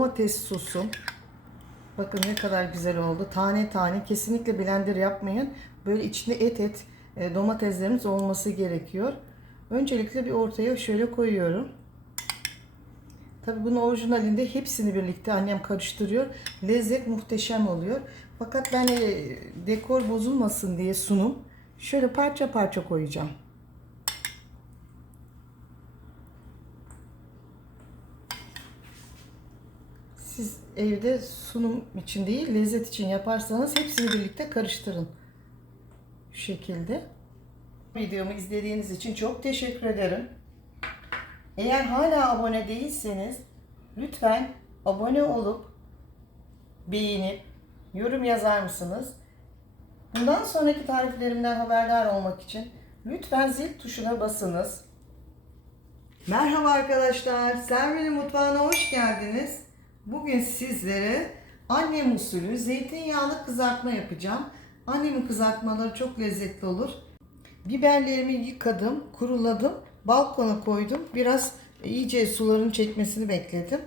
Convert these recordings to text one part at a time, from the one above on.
Domates sosu. Bakın ne kadar güzel oldu. Tane tane, kesinlikle blender yapmayın. Böyle içinde et domateslerimiz olması gerekiyor. Öncelikle bir ortaya şöyle koyuyorum. Tabi bunun orijinalinde hepsini birlikte annem karıştırıyor. Lezzet muhteşem oluyor. Fakat ben dekor bozulmasın diye sunum şöyle parça parça koyacağım. Siz evde sunum için değil, lezzet için yaparsanız hepsini birlikte karıştırın. Şu şekilde. Videomu izlediğiniz için çok teşekkür ederim. Eğer hala abone değilseniz lütfen abone olup beğenip yorum yazar mısınız? Bundan sonraki tariflerimden haberdar olmak için lütfen zil tuşuna basınız. Merhaba arkadaşlar, Server'in mutfağına hoş geldiniz. Bugün sizlere annem usulü zeytinyağlı kızartma yapacağım. Annemin kızartmaları çok lezzetli olur. Biberlerimi yıkadım, kuruladım, balkona koydum. Biraz iyice suların çekmesini bekledim.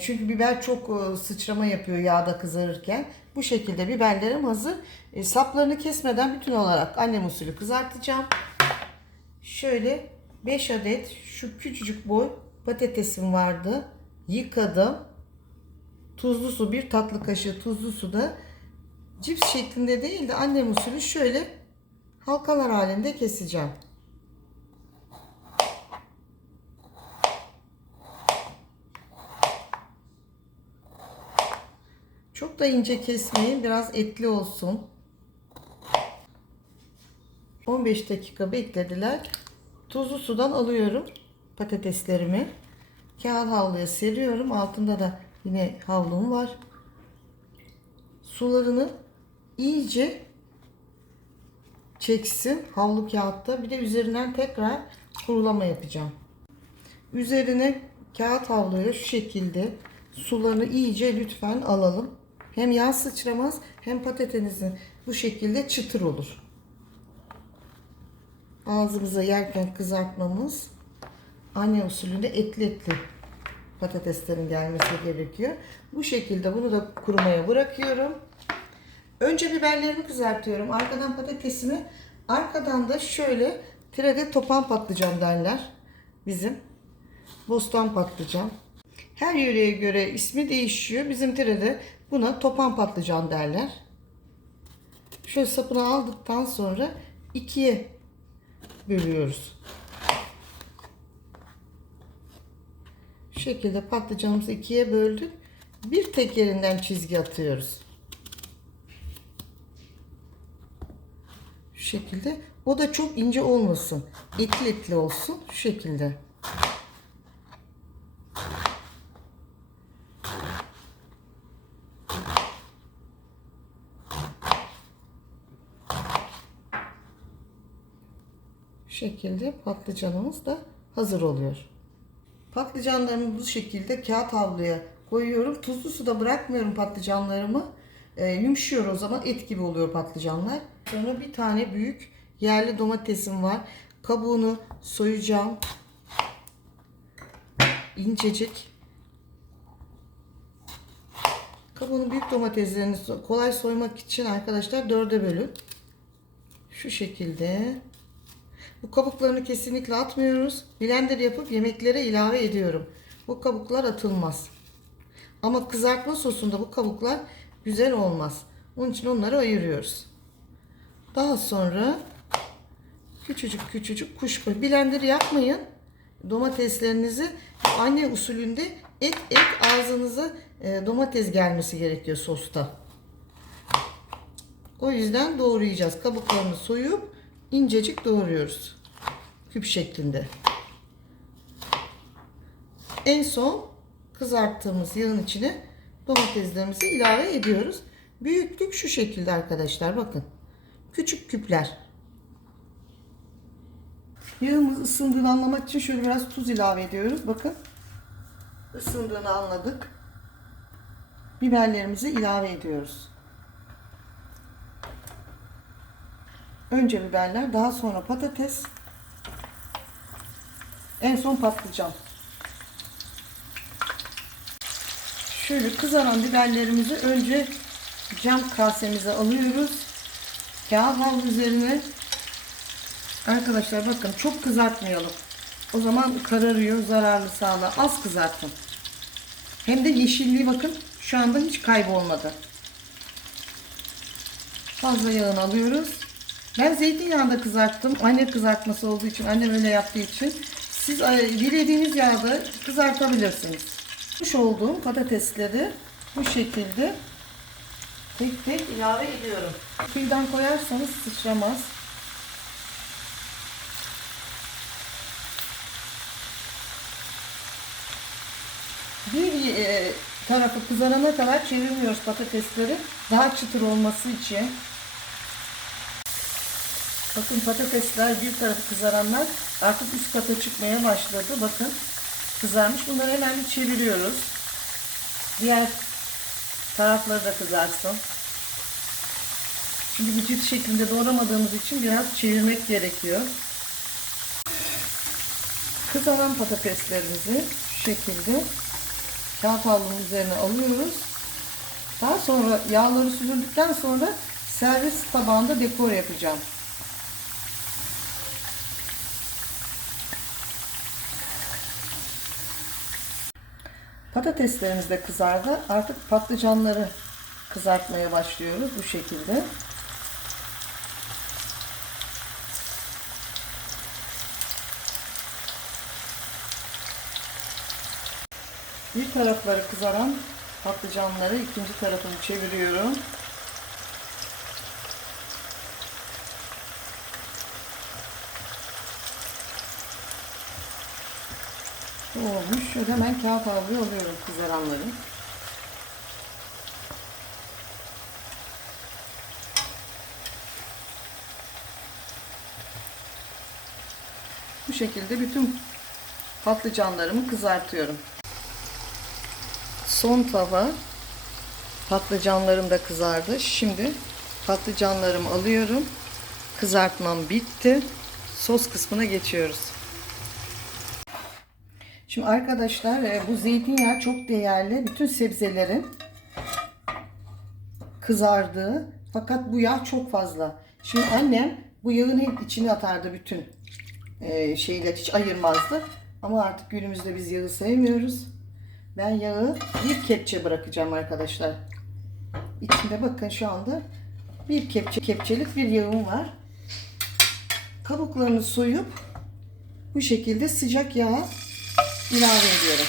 Çünkü biber çok sıçrama yapıyor yağda kızarırken. Bu şekilde biberlerim hazır. Saplarını kesmeden bütün olarak annem usulü kızartacağım. Şöyle 5 adet şu küçücük boy patatesim vardı. Yıkadım. Tuzlu su, 1 tatlı kaşığı tuzlu suda cips şeklinde değil de annem usulü şöyle halkalar halinde keseceğim. Çok da ince kesmeyin, biraz etli olsun. 15 dakika beklediler. Tuzlu sudan alıyorum patateslerimi. Kağıt havluya seriyorum. Altında da yine havlum var. Sularını iyice çeksin havlu kağıtta. Bir de üzerinden tekrar kurulama yapacağım. Üzerine kağıt havluya şu şekilde sularını iyice lütfen alalım. Hem yağ sıçramaz hem patatesinizin bu şekilde çıtır olur. Ağzımıza yerken kızartmamız anne usulünde etli patateslerin gelmesi gerekiyor. Bu şekilde bunu da kurumaya bırakıyorum. Önce biberlerimi kızartıyorum. Arkadan patatesimi, arkadan da şöyle tirede topan patlıcan derler. Bizim bostan patlıcan. Her yöreye göre ismi değişiyor. Bizim tirede buna topan patlıcan derler. Şöyle sapını aldıktan sonra ikiye bölüyoruz. Şu şekilde patlıcanımızı ikiye böldük. Bir tek yerinden çizgi atıyoruz. Şu şekilde. O da çok ince olmasın. Etli etli olsun. Şu şekilde. Şu şekilde patlıcanımız da hazır oluyor. Patlıcanlarımı bu şekilde kağıt havluya koyuyorum. Tuzlu suda bırakmıyorum patlıcanlarımı. Yumuşuyor, o zaman et gibi oluyor patlıcanlar. Sonra bir tane büyük yerli domatesim var. Kabuğunu soyacağım. İncecik. Kabuğunu, büyük domateslerini kolay soymak için arkadaşlar 4'e bölün. Şu şekilde. Bu kabuklarını kesinlikle atmıyoruz. Blender yapıp yemeklere ilave ediyorum. Bu kabuklar atılmaz. Ama kızartma sosunda bu kabuklar güzel olmaz. Onun için onları ayırıyoruz. Daha sonra küçücük küçücük kuşbaşı. Blender yapmayın. Domateslerinizi anne usulünde et ağzınıza domates gelmesi gerekiyor sosta. O yüzden doğrayacağız. Kabuklarını soyup incecik doğruyoruz. Küp şeklinde. En son kızarttığımız yağın içine domateslerimizi ilave ediyoruz. Büyüklük şu şekilde arkadaşlar, bakın. Küçük küpler. Yağımız ısındığını anlamak için şöyle biraz tuz ilave ediyoruz. Bakın. Isındığını anladık. Biberlerimizi ilave ediyoruz. Önce biberler, daha sonra patates, en son patlıcan. Şöyle kızaran biberlerimizi önce cam kasemize alıyoruz. Kağıt havlu üzerine. Arkadaşlar bakın, çok kızartmayalım. O zaman kararıyor, zararlı sağlığa. Az kızartın. Hem de yeşilliği bakın şu anda hiç kaybolmadı. Fazla yağını alıyoruz. Ben zeytinyağında kızarttım. Anne kızartması olduğu için, annem öyle yaptığı için. Siz dilediğiniz yağda kızartabilirsiniz. Yapmış olduğum patatesleri bu şekilde tek tek ilave ediyorum. Kıyıdan koyarsanız sıçramaz. Bir tarafı kızarana kadar çevirmiyoruz patatesleri. Daha çıtır olması için. Bakın patatesler, bir tarafı kızaranlar artık üst kata çıkmaya başladı. Bakın kızarmış. Bunları hemen bir çeviriyoruz. Diğer tarafları da kızarsın. Şimdi bu cilt şeklinde doğramadığımız için biraz çevirmek gerekiyor. Kızaran patateslerimizi şu şekilde kağıt havlunun üzerine alıyoruz. Daha sonra yağları süzüldükten sonra servis tabağında dekor yapacağım. Patateslerimiz de kızardı. Artık patlıcanları kızartmaya başlıyoruz bu şekilde. Bir tarafları kızaran patlıcanları ikinci tarafını çeviriyorum. Bu olmuş. Şöyle hemen kağıt havluya alıyorum kızaranları. Bu şekilde bütün patlıcanlarımı kızartıyorum. Son tava patlıcanlarım da kızardı. Şimdi patlıcanlarımı alıyorum. Kızartmam bitti. Sos kısmına geçiyoruz. Şimdi arkadaşlar bu zeytinyağı çok değerli. Bütün sebzelerin kızardığı, fakat bu yağ çok fazla. Şimdi annem bu yağın hep içine atardı, bütün şeyler hiç ayırmazdı. Ama artık günümüzde biz yağı sevmiyoruz. Ben yağı bir kepçe bırakacağım arkadaşlar. İçinde bakın şu anda bir kepçelik bir yağım var. Kabuklarını soyup bu şekilde sıcak yağa ilave ediyorum.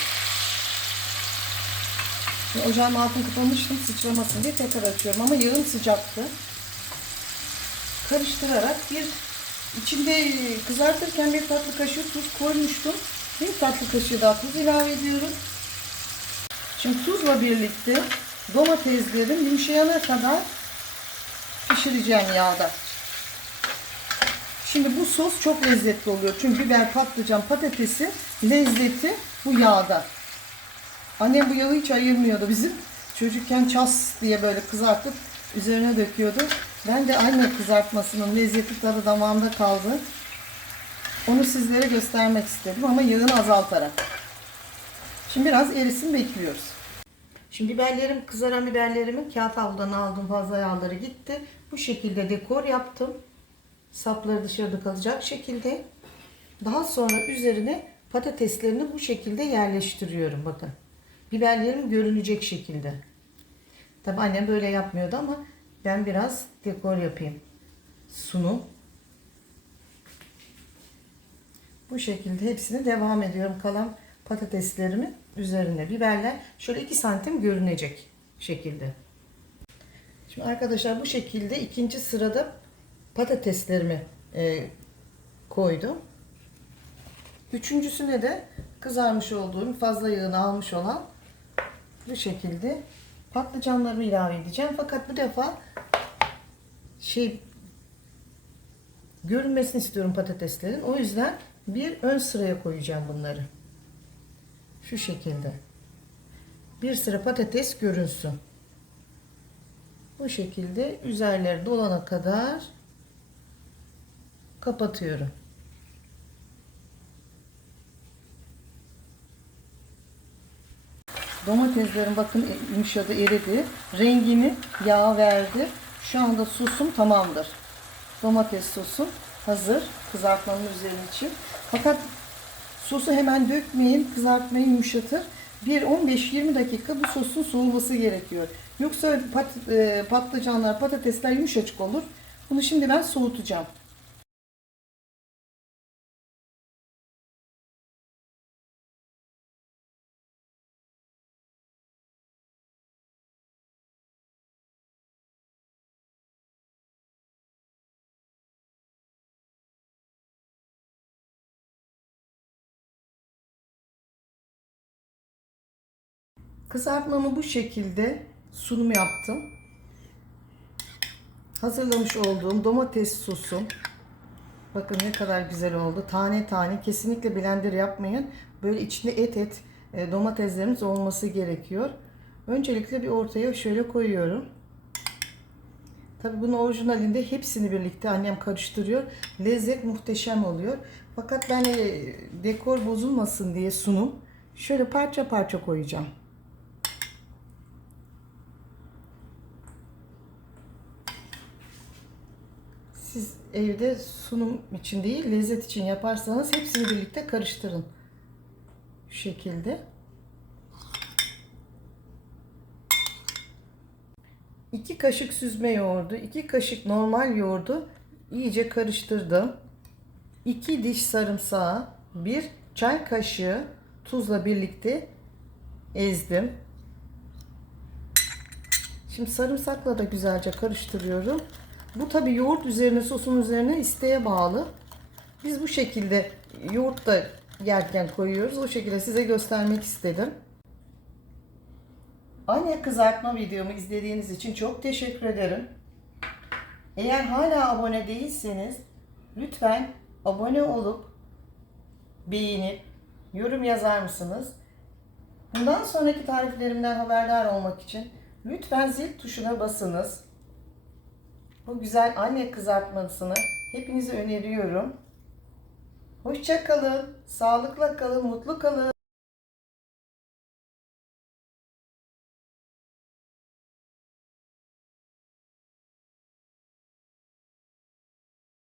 Ocağın altını kapamıştım sıçramasın diye tekrar açıyorum ama yağım sıcaktı. Karıştırarak içinde kızartırken bir tatlı kaşığı tuz koymuştum. Bir tatlı kaşığı daha tuz ilave ediyorum. Şimdi tuzla birlikte domateslerim yumuşayana kadar pişireceğim yağda. Şimdi bu sos çok lezzetli oluyor. Çünkü biber, patlıcan, patatesi lezzeti bu yağda. Annem bu yağı hiç ayırmıyordu bizim. Çocukken ças diye böyle kızartıp üzerine döküyordu. Ben de anne kızartmasının lezzeti, tadı damağımda kaldı. Onu sizlere göstermek istedim ama yağını azaltarak. Şimdi biraz erisin, bekliyoruz. Şimdi biberlerim, kızaran biberlerimi kağıt havludan aldım. Fazla yağları gitti. Bu şekilde dekor yaptım. Sapları dışarıda kalacak şekilde. Daha sonra üzerine patateslerini bu şekilde yerleştiriyorum. Bakın. Biberlerim görünecek şekilde. Tabi annem böyle yapmıyordu ama ben biraz dekor yapayım. Sunum. Bu şekilde hepsini devam ediyorum. Kalan patateslerimi üzerine biberler şöyle 2 santim görünecek şekilde. Şimdi arkadaşlar bu şekilde ikinci sırada patateslerimi koydum. Üçüncüsüne de kızarmış olduğum, fazla yağını almış olan bu şekilde patlıcanlarımı ilave edeceğim. Fakat bu defa görünmesini istiyorum patateslerin. O yüzden bir ön sıraya koyacağım bunları. Şu şekilde. Bir sıra patates görünsün. Bu şekilde üzerleri dolana kadar kapatıyorum. Domateslerim bakın yumuşadı, eridi. Rengini yağ verdi. Şu anda sosum tamamdır. Domates sosum hazır kızartmanın üzerine için. Fakat sosu hemen dökmeyin, kızartmayı yumuşatır. Bir 15-20 dakika bu sosun soğuması gerekiyor. Yoksa patlıcanlar, patatesler yumuşacık olur. Bunu şimdi ben soğutacağım. Kızartmamı bu şekilde sunum yaptım. Hazırlamış olduğum domates sosum. Bakın ne kadar güzel oldu. Tane tane, kesinlikle blender yapmayın. Böyle içinde domateslerimiz olması gerekiyor. Öncelikle bir ortaya şöyle koyuyorum. Tabii bunun orijinalinde hepsini birlikte annem karıştırıyor. Lezzet muhteşem oluyor. Fakat ben dekor bozulmasın diye sunum şöyle parça parça koyacağım. Siz evde sunum için değil, lezzet için yaparsanız hepsini birlikte karıştırın. Şu şekilde. 2 kaşık süzme yoğurdu, 2 kaşık normal yoğurdu iyice karıştırdım. 2 diş sarımsağı, 1 çay kaşığı tuzla birlikte ezdim. Şimdi sarımsakla da güzelce karıştırıyorum. Bu tabi yoğurt üzerine, sosun üzerine isteğe bağlı. Biz bu şekilde yoğurt da yerken koyuyoruz. O şekilde size göstermek istedim. Anne kızartma videomu izlediğiniz için çok teşekkür ederim. Eğer hala abone değilseniz lütfen abone olup beğenip yorum yazar mısınız? Bundan sonraki tariflerimden haberdar olmak için lütfen zil tuşuna basınız. Bu güzel anne kızartmasını hepinize öneriyorum. Hoşça kalın, sağlıkla kalın, mutlu kalın.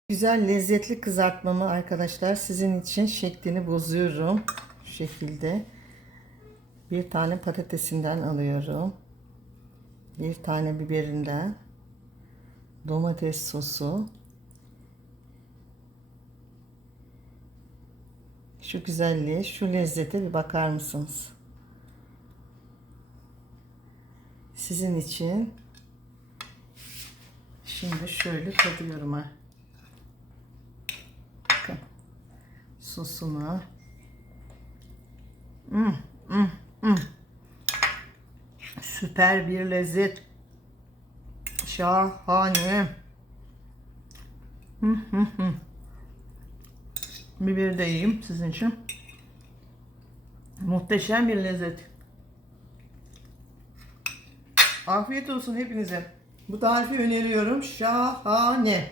Güzel lezzetli kızartmamı arkadaşlar sizin için şeklini bozuyorum. Şu şekilde. Bir tane patatesinden alıyorum. Bir tane biberinden. Domates sosu. Şu güzelliğe, şu lezzete bir bakar mısınız? Sizin için şimdi şöyle tadıyorum ha. Bakın sosuna. Süper bir lezzet. Şahane. Biberi de yiyeyim sizin için. Muhteşem bir lezzet. Afiyet olsun hepinize. Bu tarifi öneriyorum. Şahane.